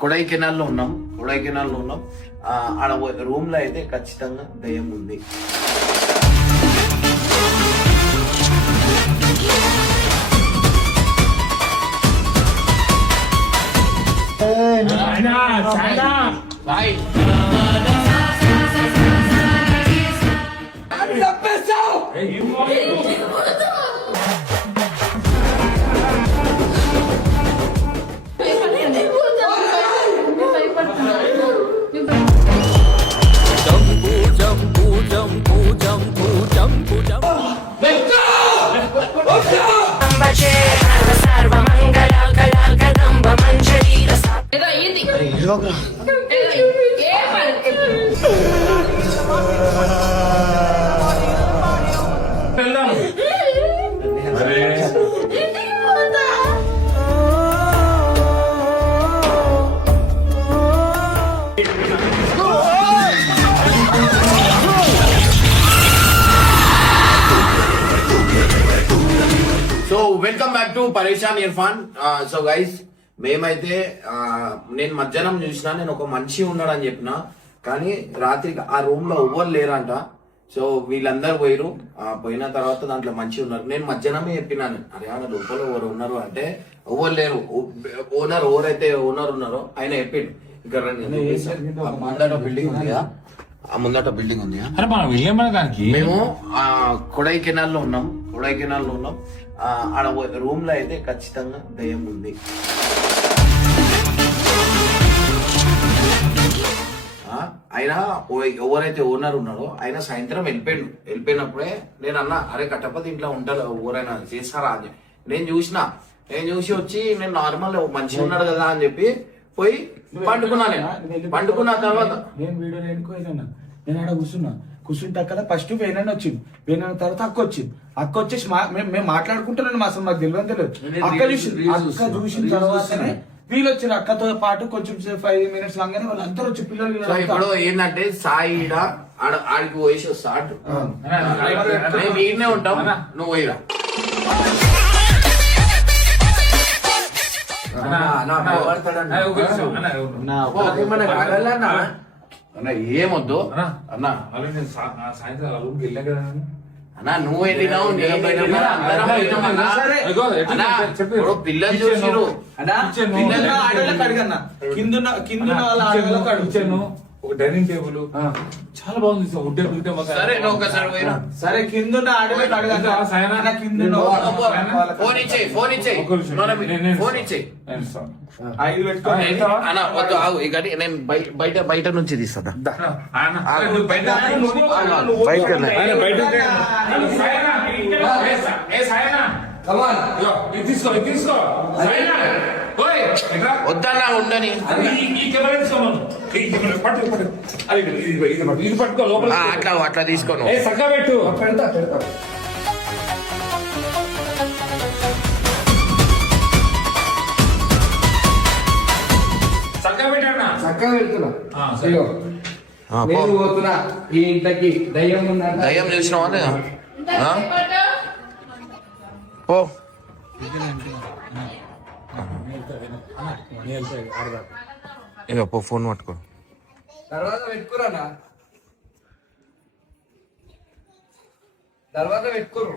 కొడైకెనాల్లో ఉన్నాం. ఆడ రూమ్ లో అయితే ఖచ్చితంగా దయ్యం ఉంది. వెల్కమ్ బ్యాక్ టు పరేషాన్ ఇర్ఫాన్. సో గైస్, మేమైతే నేను మధ్యాహ్నం చూసినా, నేను ఒక మనిషి ఉన్నాడని చెప్పిన, కానీ రాత్రికి ఆ రూమ్ లో ఎవ్వరు లేరంట. సో వీళ్ళందరూ పోయిరు. పోయిన తర్వాత దాంట్లో మంచి ఉన్నారు. నేను మధ్యాహ్నమే చెప్పినాను, అరే ఆడ లోపల ఎవరు ఉన్నారు అంటే ఎవ్వరు లేరు. ఎవరైతే ఓనర్ ఉన్నారో ఆయన చెప్పిండు. ఇక్కడ ముందట బిల్డింగ్ ఉంది కదా, ఆ ముందట బిల్డింగ్ ఉంది. మేము కొడైకెనాల్లో ఉన్నాం. ఆడ రూమ్ లో అయితే ఖచ్చితంగా దయ్యం ఉంది. ఆయన ఎవరైతే ఓనర్ ఉన్నారో ఆయన సాయంత్రం వెళ్ళిపోయినప్పుడే నేను అన్నా, అరే కట్టపతి ఇంట్లో ఉంటారు, ఎవరైనా చేస్తారా అని. నేను చూసి వచ్చి నేను నార్మల్ మంచిగా ఉన్నాడు కదా అని చెప్పి పోయి పండుకున్న తర్వాత నేను వీడియో నేను ఆడ కూర్చుంటే అక్కడ ఫస్ట్ వేనని వచ్చింది. వేనన్న తర్వాత అక్క వచ్చేసి మేము మాట్లాడుకుంటున్నాను. అసలు మాకు తెలియదు. అక్క చూసిన తర్వాతనే వీళ్ళు వచ్చారు. అక్కతో పాటు కొంచెం 5 minutes లాగానే వాళ్ళందరూ వచ్చి పిల్లలు. ఇప్పుడు ఏంటంటే సాయి ఆడికి పోయేసి వస్తాడు, మేము ఈడనే ఉంటాం, నువ్వు పోయిరా. అన్న ఏమొద్దు అన్న, అన్నా నువ్వు వెళ్ళినావు, పిల్లలు చూసిరు. కింద వాళ్ళ ఆడవాళ్ళకి అడుగుతాను. ఒక డైనింగ్ టేబుల్ చాలా బాగుంది. సరే కింద ఆడవాళ్ళకి అడగండి. ఫోన్ ఇచ్చేయి. 5 పెట్టుకోండి. నేను బయట నుంచి తీస్తా. తీసుకో వద్దన్నా ఉండని. ఇది పట్టుకో లోపల. అట్లా తీసుకోను. చక్కగా పెట్టు. పెడతా చక్కగా పెడుతున్నా. నేను పోతున్నా ఈ ఇంట్లోకి. దయ్యం చూసినావా? పో. ఇక పో, ఫోన్ పట్టుకో. తర్వాత పెట్టుకోరా, తర్వాత పెట్టుకోరు.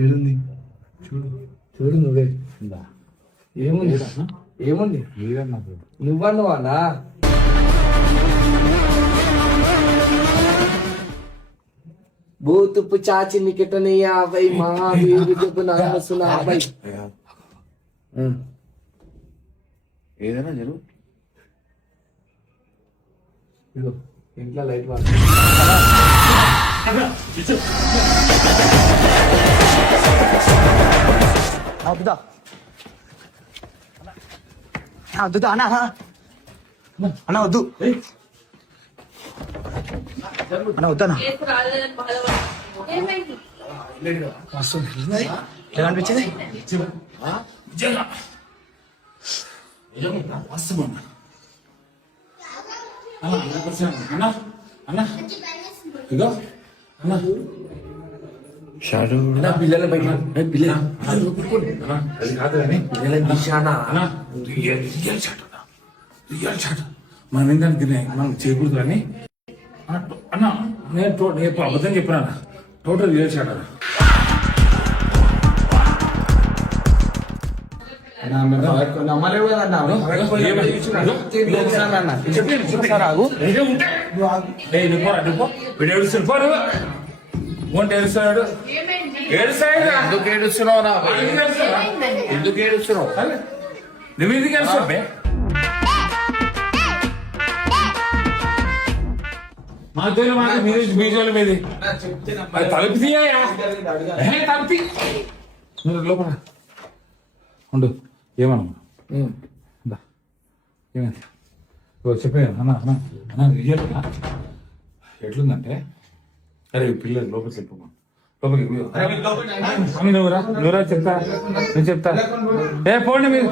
ఏడుంది చూడు నువ్వే. ఏముంది నువ్వన్నవానా? భూతుప్పు చాచి నికటని 50 మహావీరు జపు నామసున 50. ఏదైనా జరుగు. ఇంట్లో లైట్ వద్దు అన్న, వద్దు అన్న, వద్దన్నా. ఎలా అనిపించింది? అన్నా ఇగో అన్నా నా పిల్లల బయట అది కాదు కానీ అన్నా, రియల్ షాట్ మనం ఏంటంటే మనం చేయకూడదు కానీ అన్న నేను అబద్ధం చెప్పినా టోటల్ రియల్ షాట్ అన్న. నమ్మలేవు కదన్నా ఎందుకు ఏడుస్తున్నావు రా? ఎందుకు ఏడుస్తున్నావు? నువ్వు ఎందుకు ఏడుస్తావు? మా తోలు మాట మీద బీజోల మీద తలుపు తీయా తలుపి లోపల ఉండు. ఏమన్నా ఏమైంది చెప్పాను అన్న అన్న అన్న రియల్ ఎట్లుందంటే అరే పిల్లలు లోపలికి వెళ్ళిపోమా లోపలికి నువ్వురా చెప్తా నేను చెప్తా. ఏ పోండి మీరు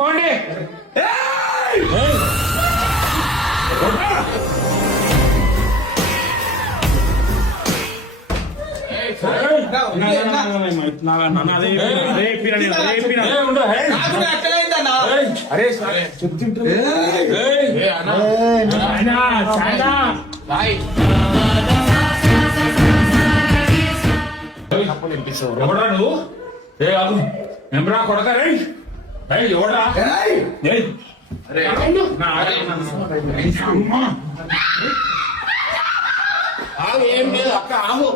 పోండి. ఎవడా నువ్వు? మెంబరా కొడతా ఎవడా? ఏం లేదు అక్క ఆగు.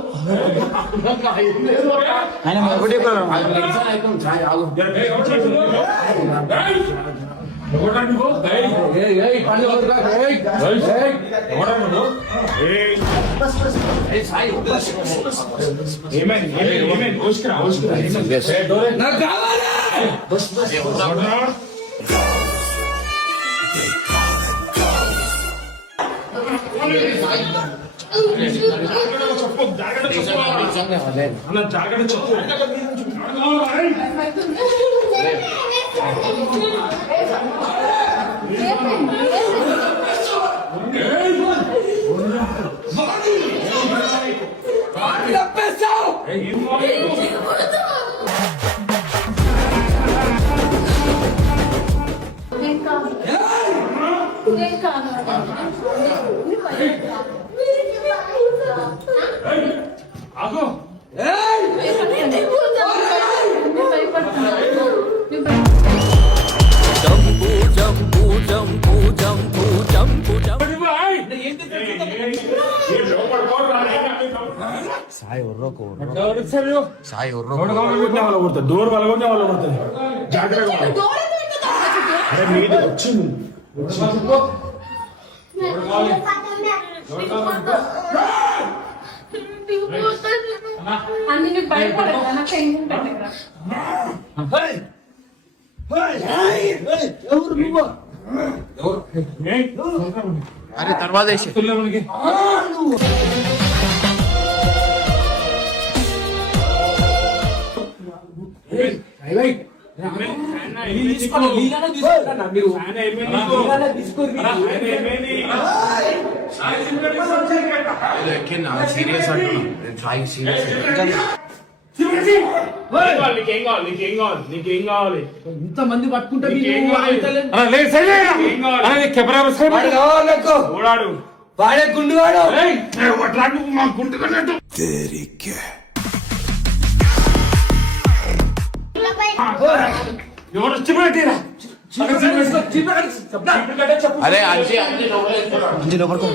ఎవడా నువ్వు? డోర్ వలగొట్టే వాళ్ళు కొడుతుంది. జాగ్రత్తగా వచ్చింది. అన్ని భయపడదు అరే తర్వాత సీరియస్ ఇంత మంది పట్టుకుంటే వాడే గుండుగాడు ఎవరు చిపెట్టిరా అరే అంజీ అంజీ లోపలికి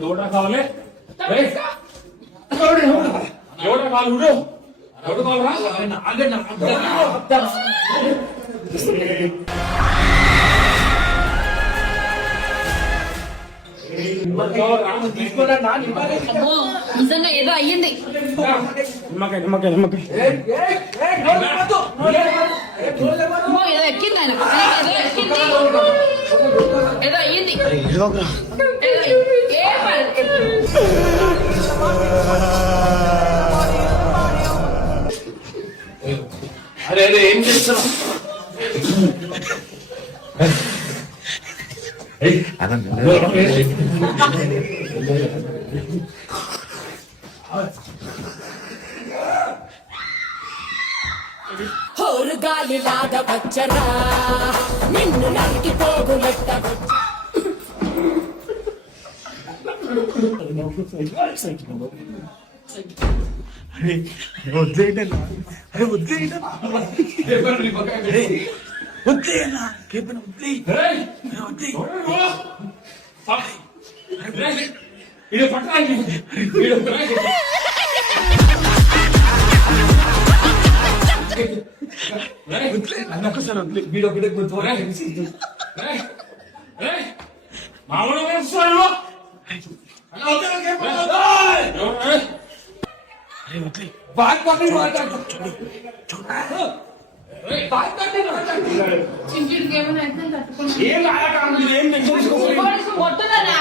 ఎవడా కావాలి ఎవడా కావాలి ఎవడు కావాలా అమ్మో, నిజంగా ఏదో అయ్యింది. అమ్మో, ఏదో ఎక్కింది ఆయన, ఏదో ఎక్కింది, ఏదో అయ్యింది, ఏదో ఏం అరే అరే ఏం చేస్తున్నావు? గాలిలాగా వచ్చరా నిన్ను నరికి పోగులెట్ట చింటికి ఏమైనా అయితే తట్టుకున్నాను. కొట్టదనా?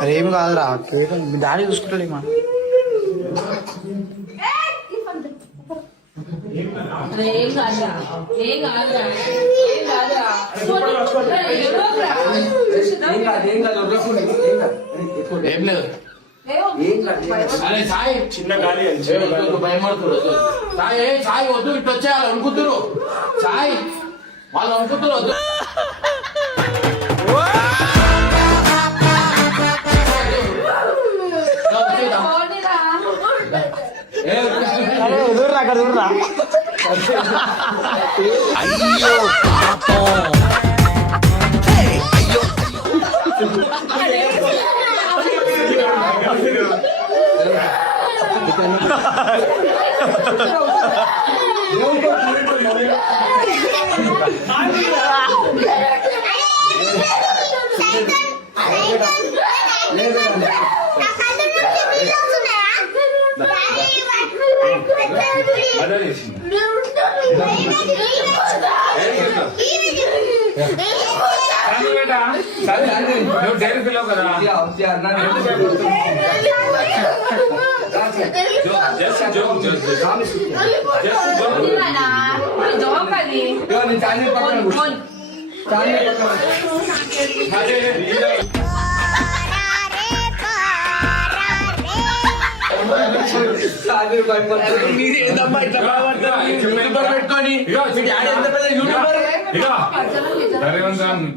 అరే ఏమి కాదురా, మీ డాడీ చూసుకుంటాడు ఏమా. ఏం కాదురా, ఏం కాదురా, ఏం కాదురా. ఏం లేదు. అరే సాయి చిన్న గాలి భయపడుతున్నారు. సాయి సాయి వద్దు, ఇటు వచ్చేయాలి అనుకుంటున్నారు. సాయి వాళ్ళు అనుకుంటున్నారు వద్దు.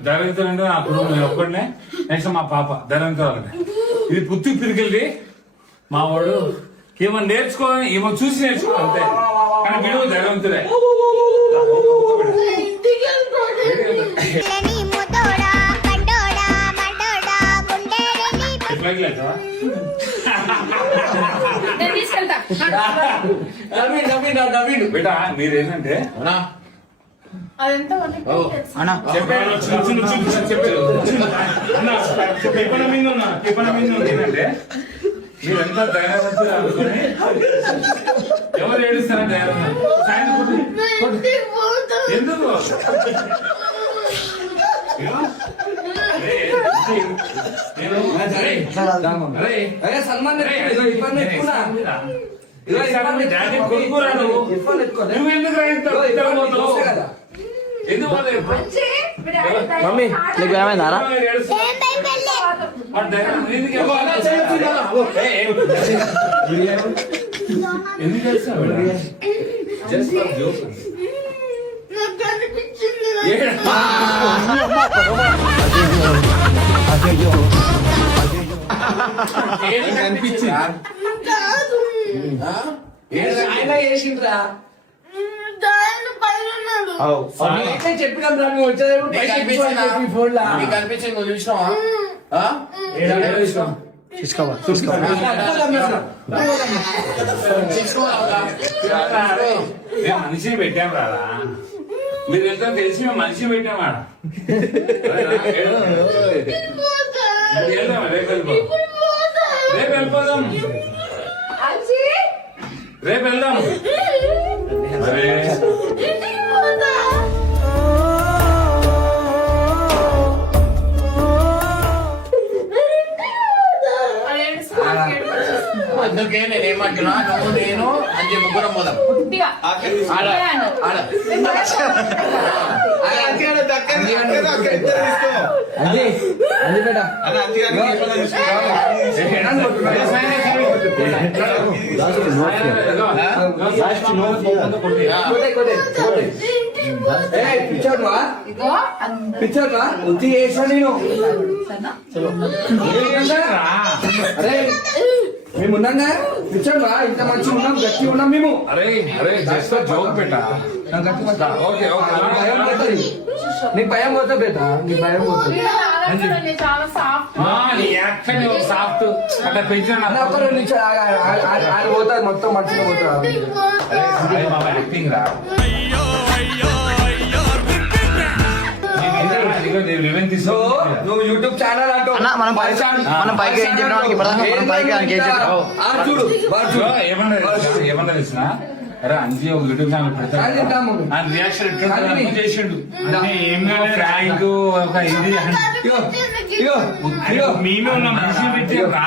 ధైర్యంతో అంటే అప్పుడు నేను ఒక్కడనే, నెక్స్ట్ మా పాప ధైర్యంతో. ఇది పుత్తి పిరికెళ్ళి మా వాడు ఏమన్నా నేర్చుకోవాలని ఏమో చూసి నేర్చుకో అంతే, కానీ వీడు ధైర్యవంతుడే. బేటా మీరేంటంటే ఏంటంటే మీరంతా ధైర్యవంతులు అనుకుని ఎవరు ఏడుస్తారని ధైర్యం ఎందుకు అరే సల్మాన్ ఇబ్బంది ఎత్తుకున్నా డాడీ కొనుక్కురా నువ్వు. ఇబ్బంది ఎత్తుకో నువ్వు ఎందుకు రా ఇంత ఇద్దరు పోతావు? ఎందుకు పోతావు ఇప్పుడు? మమ్మీ నీకు ఏమైందారా మరి ధైర్యం ఎందుకు ఎందుకు చేస్తావు? Just for joke. ఏది కనిపించింది? ఆయన చేసిండ్రా చెప్పినాం రా నువ్వు వచ్చేదేమో నీకు పైకి అనిపించిందా? చెప్పి ఫోన్ లా నీకు అనిపించింది నువ్వు చూసినావా? చూసుకోవా చూసుకోవాలా? మేము మనిషిని పెట్టాం రారా, మీరు ఎంత తెలిసి మేము మనిషిని పెట్టాం ఆడ. రేపు వెళ్ళిపోదాం, రేపు వెళ్దాం. అరే అందుకే నేను ఏమంటున్నా, నువ్వు నేను అంజి ముగ్గురం పోదాం. ఆడ ఆడ పిక్చర్ రా ఉత్తి చేసా నేను అరే మేము ఉన్నాగా పిక్చర్ రా ఇంత మంచిగా ఉన్నాం గట్టి ఉన్నాం మేము అరే అరే జస్ట్ జోక్ పెట్టా. ఓకే ఓకే భయం పోతుంది నీకు భయం పోతుంది బేట నీకు భయం పోతుంది చాలా సాఫ్ట్. నీ యాక్షన్ సాఫ్ట్ అట్లా పెంచాను. అన్న ఒక 2 నిమిషాలు ఆయన పోతుంది మొత్తం మంచిగా పోతుంది యాక్టింగ్ రా. సో నువ్వు యూట్యూబ్ ఛానల్ అంటావు అన్న మనం పైకి ఏం చెప్పినా ఇప్పటిదాకా మనం పైకి ఆయనకి ఏం చెప్పినావు చూడు వాడు చూడు ఏమన్నా తెలిసిన అరే అంజీ ఒక యూట్యూబ్ ఛానల్ అది తింటాము. పెడతాను ఆ రియాక్షన్ అది ఎట్లా చేసిండు అంటే ఏం ఫ్రాంక్ ఒక ఇది ఇగో ఇగో ఇగో మేమే ఉన్న మనిషి పెట్టి రా.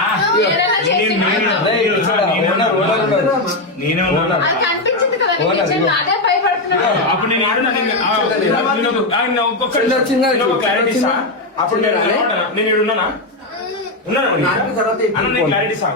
నేనే ఉన్నా. అది కనిపించింది కదా నీకు నిజంగా అదే భయపడుతున్నాడు. అప్పుడు నేను ఫ్రెండ్ వచ్చిందా? క్లారిటీ సా అప్పుడు నేను ఉన్నానా నాకు తర్వాత ఇప్పుడు క్లారిటీ సా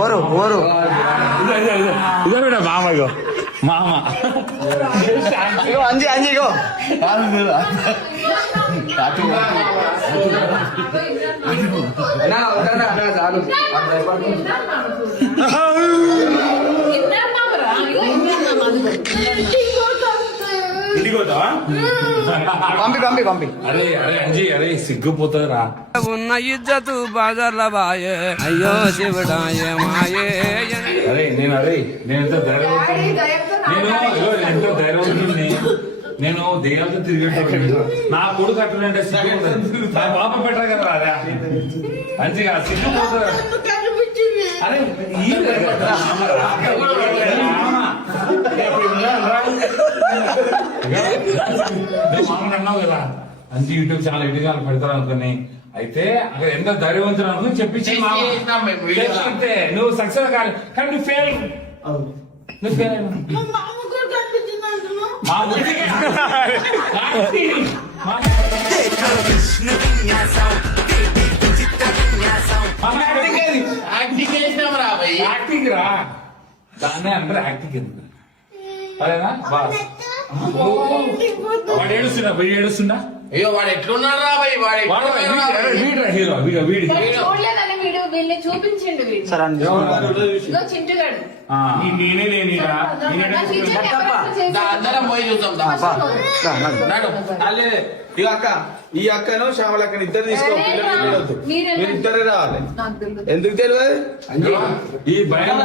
ఓరు ఓరు ఇదో మామ ఇగో మామ ఇగో అంజి అంజి ఇగో నా అవుతానా అన్నా చాలు అది భయపడుతుంది. ఇంటికి పోతావా? పంపి పంపి అరే అరే అంజీ అరే సిగ్గుపోతారా. ఉన్న ఇజ్జతు బాజర్ల బాయే అయ్యో శివుడాయే మాయే అరే నేను ఎంత ధైర్యవంతుడిని. ఎంత ధైర్యవంతుడిని నేను దెయ్యాలతో తిరిగేటప్పుడు నా కొడుకు అట్లంటే సిగ్గుపోతుంది. నా పాప పెట్టరా కదా అదే మంచిగా సిగ్గుపోతారు. అరే ఈ మామూలు అన్నావు కదా అంతే యూట్యూబ్ ఛానల్ ఎడిగాలు పెడతారు అనుకుని అయితే అక్కడ ఎంత ధైర్యవంతులు అనుకుని చెప్పించి నువ్వు సక్సెస్ కాదు కానీ నువ్వు ఫెయిల్ నువ్వు ఫెయిల్ మా బుద్ధికి యాక్టింగ్ చేసినాం రా భయ్. యాక్టింగ్ రా దాన్నే అందరూ యాక్టింగ్ ఎందుకు అదేనా బాస్ వాడు ఏడుస్తున్నా పోయి ఏడుస్తున్నా అయ్యో వాడు ఎట్లున్నాడు రా భయ్, వాడు వీడు హీరో వీడి చూడలేదని వీళ్ళని చూపించిండు వీడు. సరే అంజి ఇదిగో చింటుగాడు. నేనే లేనిరా అందరం పోయి చూద్దాం దా. నాడు. అల్లే ఈ అక్క ఈ అక్కను శ్యామల అక్కను ఇద్దరు తీసుకో పిల్లలు మీరు ఇద్దరే రావాలి నాకు తెలియదు. ఎందుకు తెలియదు ఈ భయం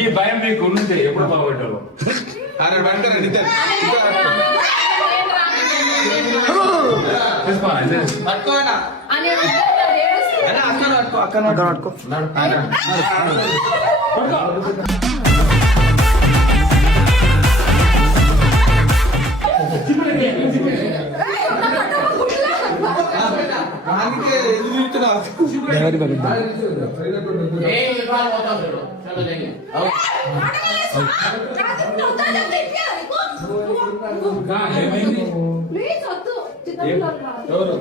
ఈ భయం మీకు ఉంటే ఎప్పుడు బాగుపడ్డారు అరే వెంటనే ఇద్దరు తీసుకో, అయితే. పట్టుకో అన్న. అని అన్న, అక్కను పట్టుకో అక్కను పట్టుకో దానికే ఎదురు తిరుగుతున్నావు. ఏ ఇర్ఫాన్ పోతాం చూడు. చలో జంగి. ఇంకా ఏమైంది? ప్లీజ్ వద్దు చిన్నపిల్లలు కాదు.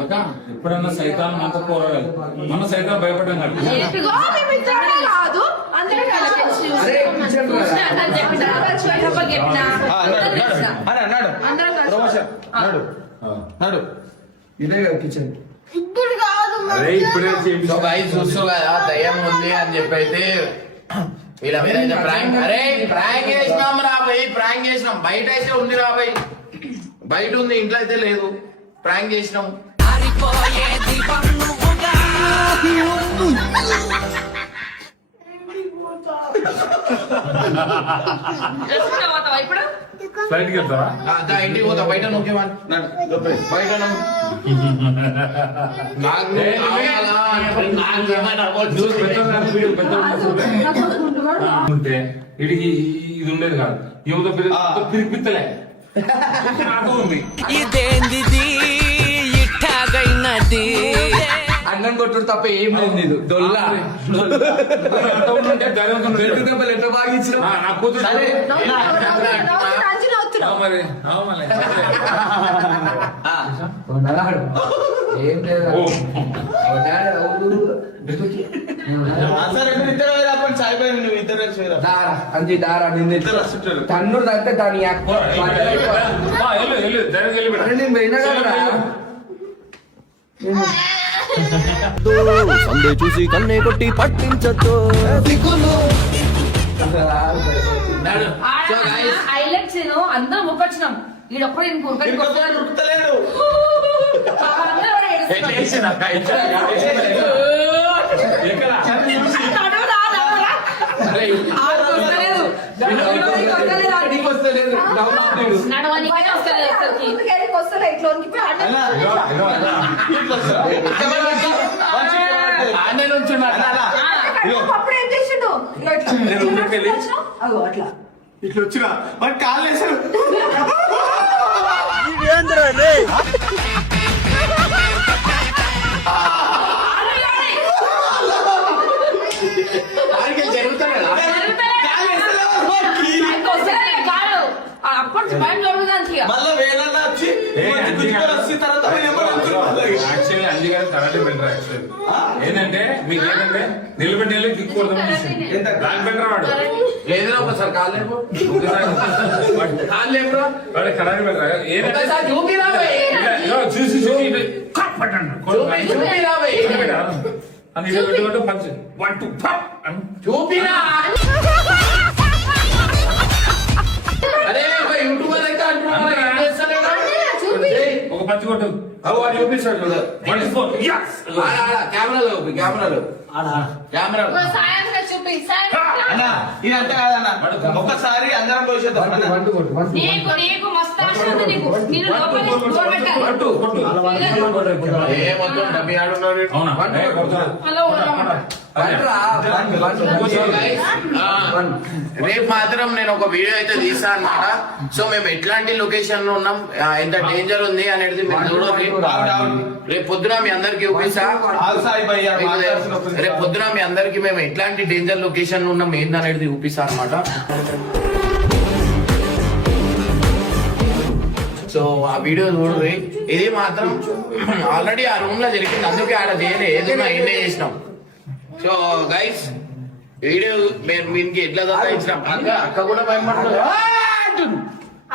అక్క ఎప్పుడన్నా సైతాన్ మనతో పోరాడాలి, మన సైతాన్ భయపడ్డాం కదా. కాదు అందరూ అన్న అన్నాడు ప్రమోషన్ నాడు నాడు ఇదే కదా కిచెన్ ఇప్పుడు కాదు అరే ఇప్పుడే సో గైస్ చూస్తూ కదా దయ్యం ఉంది అని చెప్పి అయితే వీళ్ళ మీద అయితే ప్రాంక్ ప్రాంక్ చేసినాం రాబోయ్, ప్రాంక్ చేసినాం. బయట అయితే ఉంది రాబోయ్, బయట ఉంది, ఇంట్లో అయితే లేదు. ప్రాంక్ చేసినాం. ఇప్పుడు ఫ్లైట్కి వెళ్తావా? ఇంటికి పోతా, బయట నొక్కేవాన్ బయట ఉంటే ఇడికి ఇది ఉండేది కాదు. యువత పిరిపిత్తలే నాకు ఉంది. ఇదేంది ఇట్టాగైనది అన్నం కొట్టుడు తప్ప ఏం లేదు నీదు దొల్లా ఉంటే ధైర్యంతో ఉండేది. రెండు దెబ్బలు ఎంత బాగా ఇచ్చినావు. ఆ, నా కూతురు సరే. మరి మళ్ళీ ఏం లేదు ఓ. సరే మీరు ఇద్దరు వేరే సాయిపోయి నువ్వు ఇద్దరు దారా అంజి దారా నిన్ను ఇద్దరు వస్తుంటారు తన్నుడు తగ్గితే దాని నేను పోయినా కదా సందే చూసి కన్నే కొట్టి పట్టించద్దు హైలైట్స్ అందరం ముప్పొచ్చినాం ఈడొప్పుడు ఉరుకుతలేడు నడవనికైనా వస్తలేదు ఇట్లా అప్పుడు ఏం చేసిండు అట్లా ఇట్లా వచ్చిన మరి కాళ్ళు వేసాడు అప్పుడు భయం జరుగుతుంది మళ్ళీ వేలన్నా వచ్చి వచ్చిన తర్వాత యాక్చువల్లీ అంజీ గారు కరాటే బెటర్ యాక్చువల్లీ ఏంటంటే మీకు ఏంటంటే నిలబెట్టి కిక్ కొడదామని బ్లాక్ బెటర్ వాడు లేదురా ఒకసారి కాలు లేపు. కాలు లేపురా. వాడు కరాటే బెటర్ ఒకసారి చూపిరా భయ్. చూసి పట్టండి చూపిరా భయ్. అని ఇలా పెట్టుకుంటూ పంచ్ 1 2 అని చూపిరా. అరే యూట్యూబర్ అయితే అంటున్నారా, ఏం చేస్తలేడు? ఒక పంచ్ కొట్టు వాడు చూపిస్తాడు చూడు 1 2 4 yes కెమెరాలో కెమెరాలో సాయంత్రం చూపి అన్న ఇదంతా కాదన్న ఒక్కసారి అందరం పోసేద్దాం నీకు మస్తు ఆశ ఉంది నీకు నేను లోపలికి డోర్ పెట్టాలి కొట్టు ఏ మొత్తం డబ్బి ఆడున్నాడు. అవునా హలో రేపు మాత్రం నేను ఒక వీడియో అయితే తీసా అన్నమాట. సో మేము ఎట్లాంటి లొకేషన్ లో ఉన్నాం, ఎంత డేంజర్ ఉంది అనేది మీరు చూడండి. రేపు పొద్దున మీ అందరికి చూపిస్తా. రేపు పొద్దున మీ అందరికి మేము ఎట్లాంటి డేంజర్ లొకేషన్ లో ఉన్నాం ఏందనేది చూపిస్తా అన్నమాట. సో ఆ వీడియో చూడండి. ఇది మాత్రం ఆల్రెడీ ఆ రూమ్ లో జరిగింది, అందుకే ఆడ చేయలే, ఏదైనా ఎండే చేసినాం. సో గైస్ వీడియో మీకు ఎట్లా ఇచ్చినాం. అక్క కూడా భయపడుతుంది.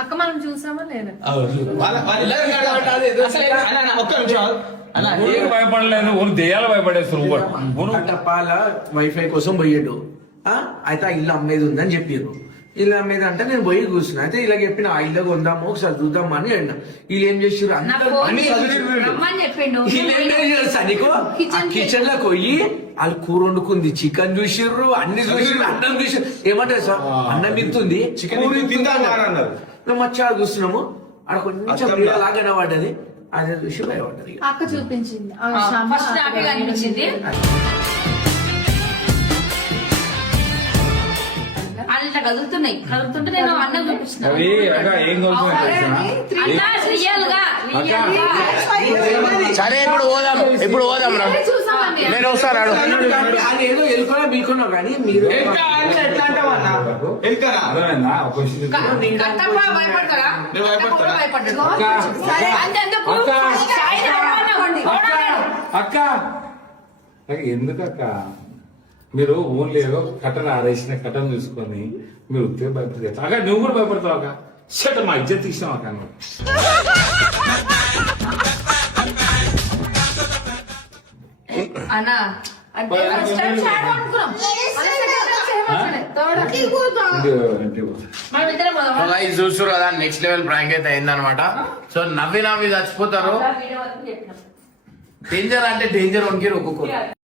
అక్క మనం చూసామా లేదా భయపడలేదు ఊరు దెయ్యాలు భయపడేస్తారు. టప్పాల వైఫై కోసం పోయాడు అయితే ఆ ఇల్లు అమ్మేది ఉందని చెప్పారు. ఇలా మీద అంటే నేను పోయి కూర్చున్నా. అయితే ఇలా చెప్పిన ఇల్లు కొందాము ఒకసారి చూద్దామా అని అడినా. వీళ్ళు ఏం చేసారు నాకు ఫోన్ చేసి రమ్మని చెప్పిండు. నీకు కిచెన్ లోకి పోయి వాళ్ళు కూర వండుకుంది, చికెన్ చూసిర్రు, అన్ని చూసిర్రు, అన్నం చూసిర్రు. ఏమంటారు సార్ అన్నం మిగుతుంది మేము మచ్చా చూస్తున్నాము. అక్కడ కొంచెం లాగానే పడ్డది, అదే చూసి భయపడ్డది. అక్క చూపించింది ఫస్ట్ నాకే కనిపించింది. అట్లా కదులుతుంటే నేను అన్నం చూపిస్తున్నా. అవి అక్క ఏం కలుగుతుంది అన్నా రియల్ గా సరే ఇప్పుడు పోదాం రా. చూసామండి. నేను ఒకసారి అడుగు. అది ఏదో ఎలుకో బీలుకున్నావు కానీ మీరు అర్థమైందా? ఒక విషయం చెప్పు. కట్టప్ప భయపడతారా? కట్టప్ప కూడా భయపడ్డాడు. సరే. అంతెందుకు? అక్క. సాయిని అక్క ఎందుకు అక్క మీరు ఓన్లీ ఏదో కట్టను ఆరేసిన కట్టను చూసుకొని మీరు ఉత్తే భయపడతారు అక్క. నువ్వు కూడా భయపడతావు అక్క. షట్ మా ఇజ్జత్ తీసినావు అక్క నువ్వు. అన్నా అంటే ఫస్ట్ టైం షాడో అనుకున్నాం. మనం ఇద్దరం పోదామా? గైస్ చూస్తారు కదా, నెక్స్ట్ లెవెల్ ప్రాంక్ అయితే అయిందనమాట. సో నవ్వి చచ్చిపోతారు. వీడియో వరకు చెప్పినాం. డేంజర్ అంటే డేంజర్ వన్కి ఒక్కొక్కరు.